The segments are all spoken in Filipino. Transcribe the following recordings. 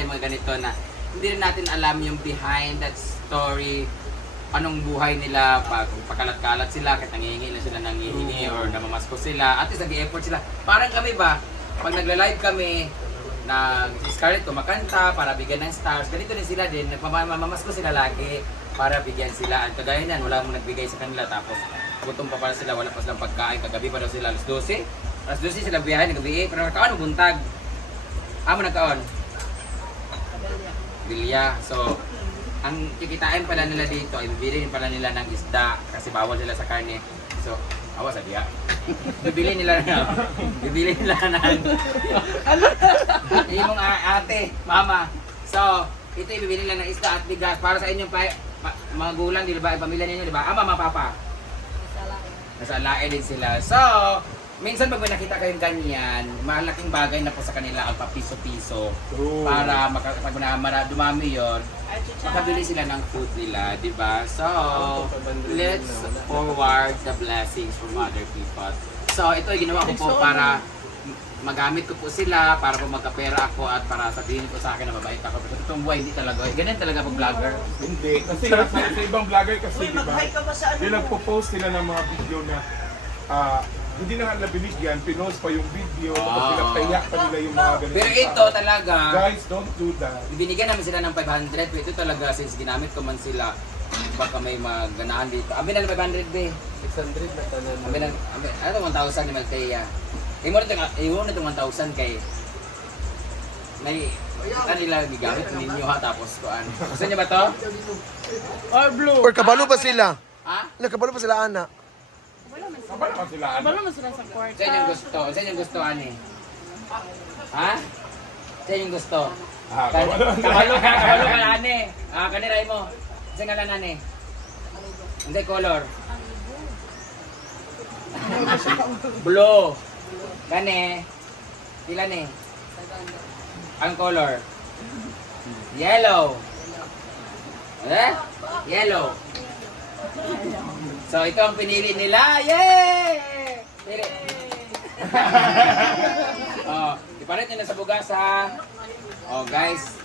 nakikita yung mga ganito na hindi rin natin alam yung behind that story. Anong buhay nila, pag pakalat-kalat sila, kahit nangihingi na sila nangihingi or namamasko sila, at least nag-effort sila. Parang kami ba, pag nagla-live kami, si Scarlett kumakanta para bigyan ng stars, ganito din sila din, nagmamasko sila lagi para bigyan sila. At kagaya nan, wala mong nagbigay sa kanila, tapos gutom pa pala sila, wala pa silang pagkain, kagabi pa daw sila, alas 12. Alas 12 sila biyahe, nagabi pero nagkaon, buntag. Amo nagkaon? Bilya. So, ang kikitain pala nila dito ay bibili pala nila ng isda kasi bawal sila sa karne. So, awa sa diya. Bibili nila ng imong ate, mama. So, ito ibibili nila ng isda at bigas para sa inyong mga gulang, di ba? Pamilya ninyo, di ba? Mama, papa. Nasa alae din sila. So, minsan pag may nakita kayong ganyan, malaking bagay na po sa kanila ang papiso-piso para pag dumami yon, makabili sila ng food nila, di ba? So, let's forward the blessings from other people. So, ito yung ginawa ko po para magamit ko po sila, para po magkapera ako at para sabihin ko sa akin na mabait ako. Pero itong buhay, hindi talaga. Ganyan talaga pag vlogger. Hindi. Kasi sa ibang vlogger kasi, di ba? Yung nagpo-post sila ng mga video na hindi na nga binigyan, pinost pa yung video, tapos pinapaya pa nila yung mga ganito. Pero ito talaga, guys, don't do that. binigyan namin sila ng 500, pero ito talaga, since ginamit ko man sila, baka may maganahan dito. Abi na 500 be. 600 na tanan. Abi na, ano 1,000 ni Magteya. Imo na itong 1,000 kay may kanila gigamit ninyo ha, tapos kuan. Gusto niyo ba to? Or blue. Or kabalo pa sila? Ha? Kabalo pa sila, ana? Kapal naman sila. Balo mo sila sa kwarta. Sa inyong gusto, sa inyong gusto ani. Ha? Sa inyong gusto. Kabalo ka ani. Kaniray mo. Sa ngalan ani. Unsay color? Blue. Gani. Pila ni? Ang color? Yellow. Eh? Yellow. So ito ang pinili nila. Yay! Pili. Oh, ipalit nyo na sa bugas ha. Oh guys.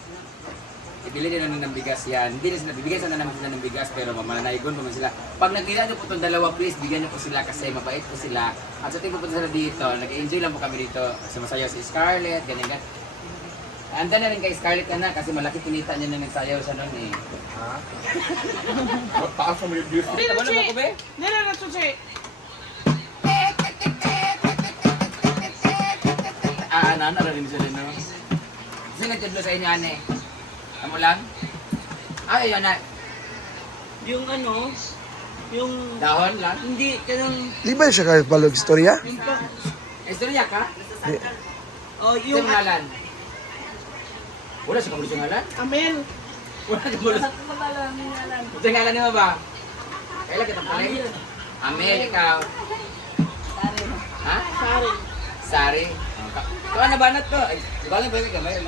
Ibili din na ng bigas yan. Hindi na sila, bibigyan sana naman sila ng bigas pero mamanaygon pa man sila. Pag nagkila nyo po itong dalawa, please, bigyan nyo po sila kasi mabait po sila. At sa tingin po sila dito, nag-enjoy lang po kami dito. Kasi masayaw si Scarlett, ganyan. Anda na rin kay Scarlett na kasi malaki kinita niya na nagsayaw siya noon eh. Ha? Taas mo yung views. Tama na ba ko be? Nila na susi. Nana rin sila no. Sino nagtudlo sa inyo ane? Amo lang? Ay, yun na. Yung ano, yung Dahon lang? hindi kanang Di ba siya kahit balog istorya? yung pa, Istorya ka? oh Yung yung ngalan? Wala sa kamulis yung ngalan? Amel. Wala sa kamulis. Sa ngalan niyo ba? Kailan kita pala? Amel, ikaw. Ha? Sorry. Sari. Kaya nabanat ko. Ay, di ba lang ba yung kamay?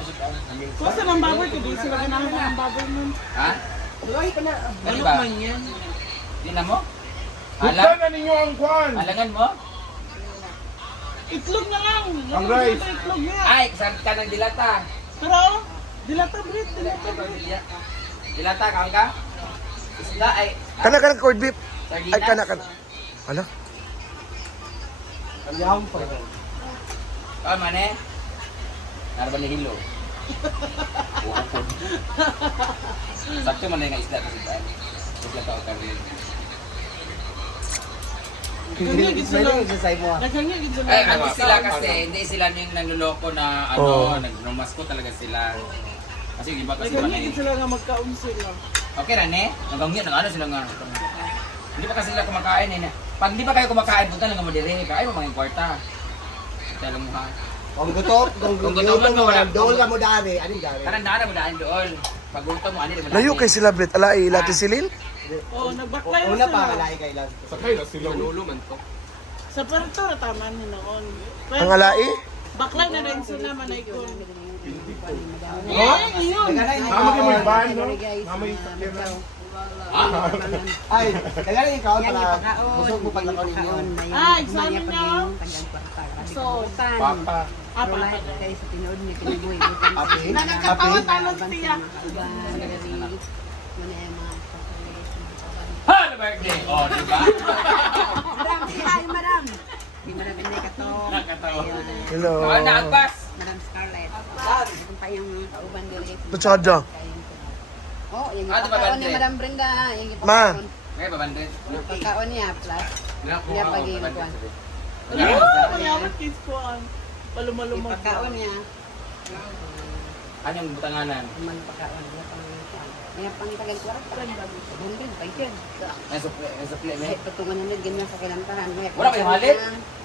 Basta ng baboy ko, di sila ganahan ng baboy nun. Ha? Buhay pa na. Ano Ano ba? man yan? Di na mo? Buksan Alam? na ninyo ang kwan. Alangan mo? Itlog na lang. Ang rice. Itlog niya. Ay, kasarap ka ng dilata. Pero, dilata Brit, dilata Brit. Dilata, kaon ka? Isda ay... Kana corned beef. Sardinas? Ay, kana. Ala? Ayaw pa. Kaon man eh? Naraban ni Hilo. Sakto man na yung isda kasi tayo. Isda ka o kami. Kanya gid sila. Kanya gid sila. Ay, ano sila kasi, hindi sila yung nanluloko na nagnumasko talaga sila. Kasi yung iba kasi Kanya panay. gid sila nga magkaon sila. Okay na ne? Nagangyo, nag-ano sila nga. Hindi pa kasi sila kumakain eh. Pag hindi pa kayo kumakain, punta lang mo dire. Ay, mga kwarta. Tell mo ha. Kung gutom, Kung gutom mo, wala. doon lang mo dami, anong dami? Karang daan mo daan doon. Pag gutom mo, ano mo Layo kay sila, Brit. Ala, ilati silil? Oh, nagbaklay na Una sila. pa, kalaki kay Lance. Sakay na sila. Sa Puerto, tama ni noon. Ang alai? Baklay na rin sila manaykon. Oh? Ayun. Mama kayo may ban, no? Mama yung sakyan na. Ay, kagaling ikaw Yang para ipakaon. busog mo pag nakaon ninyo. Ay, exam ninyo? So, Papa. apa? Kaya sa tinood niya kinabuhi. Api? Na Api? nagkataon-taon siya. Happy birthday! Oh, di ba? Madam, hi, madam. Di madam, hindi ka to. Nakatawa. Hello. Naagpas! Madam Scarlett. Ito pa yung kauban dili. Putsada. Oh, yung Ah, di ba, ipakaon ni Bante? Madam Brenda. Yung Ma. ipakaon. Ngayon ba, Bande? Pagkaon niya, plus. Niya pag-iinukuan. Mayawat kids ko ang palumalo mo. Ipakaon niya. Anong butanganan? Magpakaon. Niya pang tagal ko. Bundin, pagkid. May supli, Ay, may. patungan na ganyan sa kilantahan. Wala pa yung halit?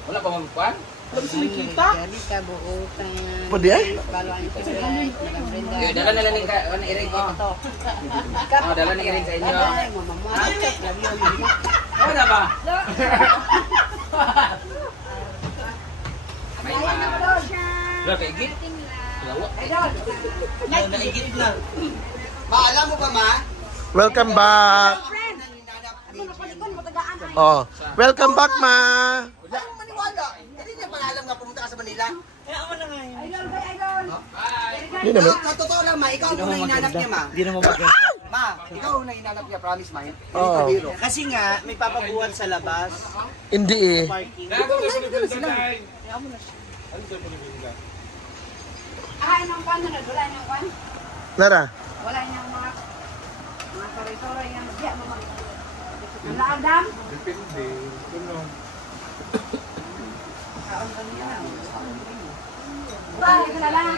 Wala pa magpuan? Alam si Nikita? Jadi ka buutan. Pwede ay? Kalau ang Scarlett, Madam Brenda. Yung dala nila ng iring ko. Oh, dala ng iring sa inyo. Ay, mamamuat. Love you, mama. Ano na ba? May Look, igit. Naigit na. Ma, alam mo ba, ma? Welcome back. Oh, welcome back, ma. Wala akong maniwala. Hindi niya pala alam nga pumunta ka sa Manila. Hindi naman. Sa totoo lang, ma, ikaw ang unang hinanap niya, ma. Hindi naman maganda. Ma, ikaw ang unang hinanap niya, promise, ma. Hindi Oo. ka biro. Kasi nga, may papabuhan sa labas, Hindi eh. parking. Ah, inang kwan na, wala inang kwan. Nara. Wala inang mga soray-soray yang diya mo mga. Ang laadam. Depende. Ganun. Kaon ka niya. Wala ka na lang.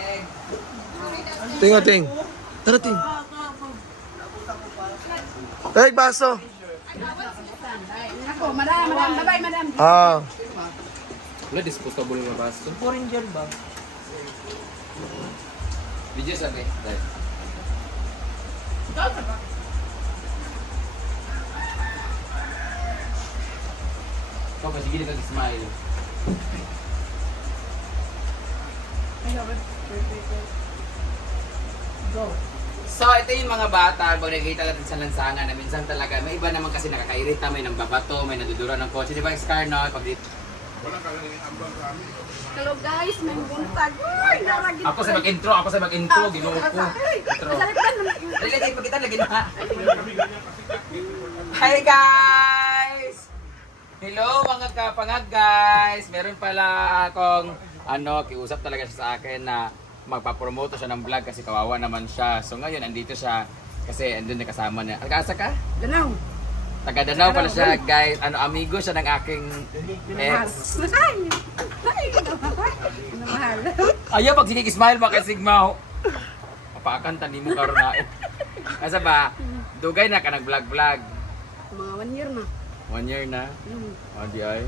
Ting, ting. Tara, ting. Eh, baso. Ako, madam, bye-bye, madam. Ah. Wala disposable na baso. Foreign gel ba? Video sabi. Dahil. Ikaw pa, sige ka smile. So, ito yung mga bata, pag nakikita natin sa lansangan na minsan talaga, may iba naman kasi nakakairita, may nagbabato, may nadudura ng kotse. Di ba, Scarnot? Pag Hello guys, may buntag. Uy, naragin. ako sa mag-intro, ginuo ko. Intro. Dali, dali, pagkita lagi na. Hi guys! Hello mga kapangag guys! Meron pala akong kiusap talaga siya sa akin na magpapromote siya ng vlog kasi kawawa naman siya. So ngayon andito siya kasi andun na kasama niya. Asa ka? Ganaw. Taga Danau pala siya guys. Amigo siya ng aking ex. Ay, mahal. Ayaw pag sige smile ba kay Sigma. Mapakanta ni mo karon na. Asa ba? Dugay na ka nag-vlog-vlog. Mga 1 year na. 1 year na. Oh, di ay.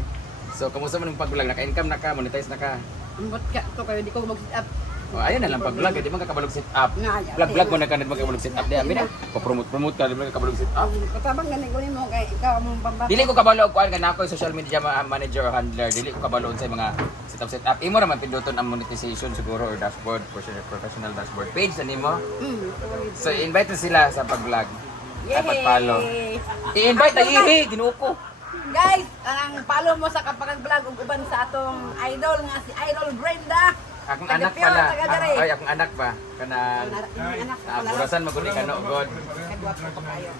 So, kamusta man ang pag-vlog? Naka-income na ka? Monetize na ka? Ambot ka to kayo di ko mag-sit up. Oh, ayun na lang pag-vlog. Di man ka kabalog sit up. Nga, Vlog mo na ka na kabalog sit up. Di, amin na. Pa-promote ka. Di man ka kabalog sit up. Katabang ganun ko mo kay ikaw among pambata. Dili ko kabalo kuan ka na ako social media manager or handler. Dili ko kabalo sa mga sit up. Imo naman pinduton ang monetization siguro or dashboard, professional dashboard page sa nimo. So, invite na sila sa pag-vlog. Sa pag-follow. I-invite na ihi, ginuko. Guys, ang follow mo sa kapag vlog ug uban sa atong idol nga si Idol Brenda. Akong Taga anak Pure, pala. taga Dere. Ay, akong anak ba? Kanang Anak ko pala. burasan maguli ka no god. Kagwapo ko kayo.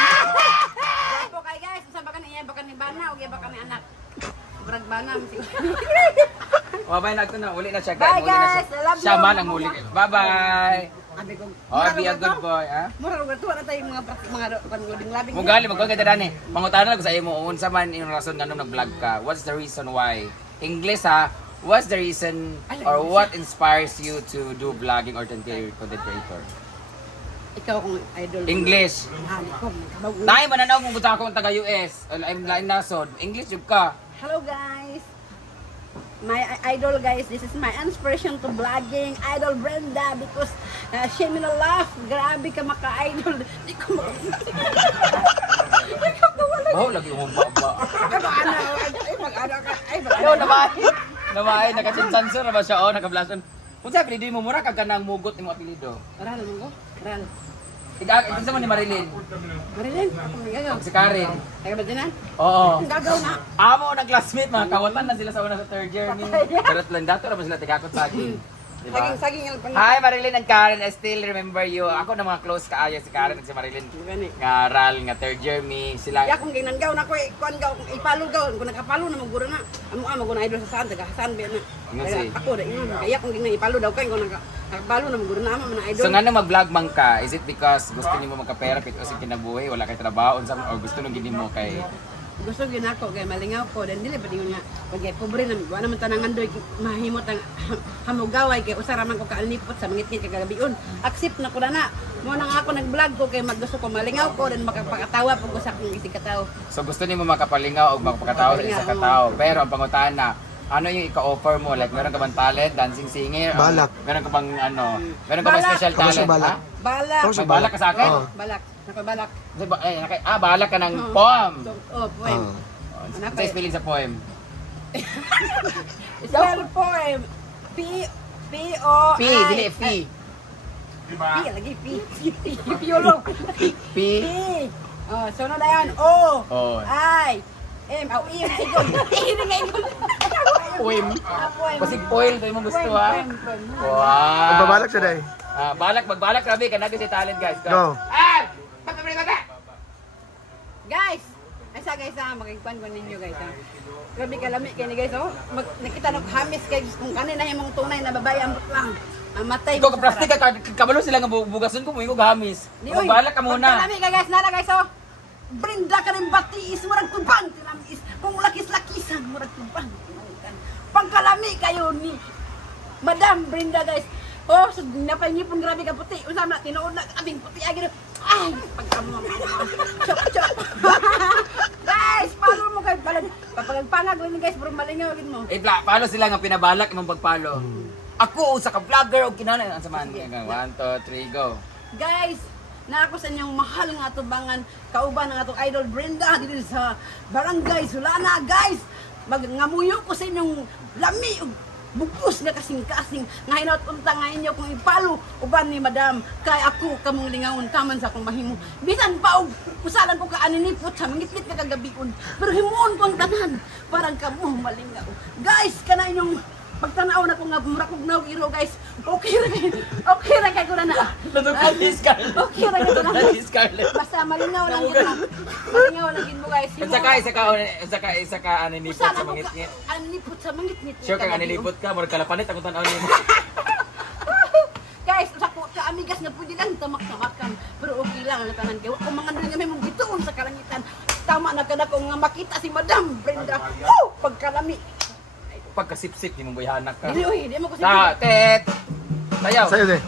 Gwapo kay guys, sa baka niya baka ni bana ug baka ni anak. Brag bana mo siguro. Mabay na ito na, uli na siya Bye, Uli na siya. guys. I love you. Siya man ang uli. Bye-bye! Abi ko. Oh, be a good boy, ha? Mura ug tuwa na tayo mga labing-labing. Mugali, magkong kita dani. Mangutana lang ko sa imo, unsa man yung rason nga nung nag-vlog ka? What's the reason why? English ha? What's the reason or what inspires you to do vlogging or content creator? Ikaw kung idol. English. Hali ko. kabag- Nay, mananaw kung gusto akong taga-US. I'm lain nasod. English yun ka. Hello guys. My idol guys, this is my inspiration to vlogging. Idol Brenda because she me na laugh. Grabe ka maka-idol. Di ko Baho, lagi mong baba. mag-ano ka. Ay, Yo, nabahay. Nabahay, naka-chinsansor na ba siya? O, naka-blason. Kung sa apelido mo, mura ka ka nang mugot ni mo apelido. Ral mo ko? Ral. Ito sa ni Marilyn. Marilyn, ako may gagaw. Si Karen. Taga ba din Oo. Ang gagaw na. Amo ng classmate, mga kawatan na sila sa una sa third year ni. Pero lang dato naman sila tigakot sa akin. Diba? Saging ang pang... Hi Marilyn and Karen, I still remember you. Ako na mga close kaayo si Karen at si Marilyn. Gani. Nga RAL, nga third year me. Sila. Ya kung ginanggaw na ko, kuan gaw, ipalo gaw, kung nakapalo na maguro na. Amo ko na idol sa saan, taga Hasan ba na. Nga Kaya si. ako da ingon, kaya kung ginang ipalo daw kay kung nakapalo na maguro na amo na idol. So nga nang mag-vlog man ka, is it because gusto niyo mo magka-pera pit o sa kinabuhi, wala kay trabaho or gusto nung gini mo kay Gusto gyud ako kay malingaw ko dan dili pud nga pag pobre na wa naman tanangan doy mahimot ang hamugaway kay usa ra man ko kaalipot sa mangit-ngit kay kagabion. Accept na ko na. Mo nang ako nag-vlog ko kay gusto ko malingaw ko dan makapakatawa pag usa kong isig katawo. so gusto niyo mo makapalingaw o makapakatawa sa isa ka tao. Pero ang pangutan na, ano yung ika-offer mo? Like, meron ka bang talent, dancing singer? or Balak. Meron ka bang ano? Meron ka bang Balak. special Kamusta talent? balak? Ha? Balak. Kamusta May balak ka sa akin? Oo. Balak. Nakabalak. Balak ka ng poem. So, poem. Ah. Sa spelling sa poem. Spell poem. P-O... P, dili P. Diba? P, lagi P. Piolo. P. P. Oh, sunod na yan. O. Oh. I. M. Aw, I. Ikon. I na nga ikon. Poem. Poem. Pasig poem, ito mo gusto Poem, ha. poem, poem. Wow. Magbabalak siya dahil. Magbalak, grabe ka. Naging si talent, guys. Go. Guys, ay sa guys ha, magigpan ko ninyo guys ha. Grabe kalami kayo ni guys oh. Nakita na hamis guys kung kanin na yung mga tunay na babae ambot lang. Mamatay Ikaw ka plastic ka, kabalo sila nga bugason ko mo, ikaw gamis. Magbalak ka muna. Kalami ka guys, nara guys oh. Brinda ka rin batiis, murag tubang tinamis. Kung lakis-lakisan, murag tubang. Pangkalami kayo ni Madam Brinda guys. Oh, so napangipon grabe ka puti. Usama tinuod na abing puti agi. Ay, pagkamo. Chop chop. Guys, paano mo kay balag? Papagpangag lang guys, bro malingaw gid mo. Paano sila nga pinabalak imong pagpalo? Ako sa ka-vlogger o kinahanglan ang samahan. 1 2 3 go. Guys, na ako sa inyong mahal nga tubangan kauban ng atong idol Brenda dito sa Barangay Sulana, guys. Magngamuyo ko sa inyong lami ug bugos nga kasing-kasing nga hinaut unta nga inyo kung ipalo uban ni Madam kay ako kamong lingawon taman sa akong mahimo bisan pa og usalan ko ka aninipot sa mangitlit ka kagabion pero himuon ko ang tanan parang kamo malingaw guys kana inyong pagtanaw na ko nga murakog iro guys okay ra kay ko na Natutunan ni Scarlett. okay ra kay ko na Ni Scarlett. basta malingaw lang gid mo malingaw lang gid mo guys Isa ka aninipot sa usalan ko mangitngit. ka aninipot sa mangitlit Sure kang aninipot ka, murag kalapanit ako tanaw nimo. Guys, sa ko ka amigas nga pwede lang tamak-tamakan. Pero okay lang ang tanan kay kung mga nga may mong gituon sa kalangitan. Tama na kada ko nga makita si Madam Brenda. Woo! Pagkalami. Pagkasipsip ni mong buyahanak ka. Dili oy, di mo ko Ta, tet. Tayaw. Sa'yo deh.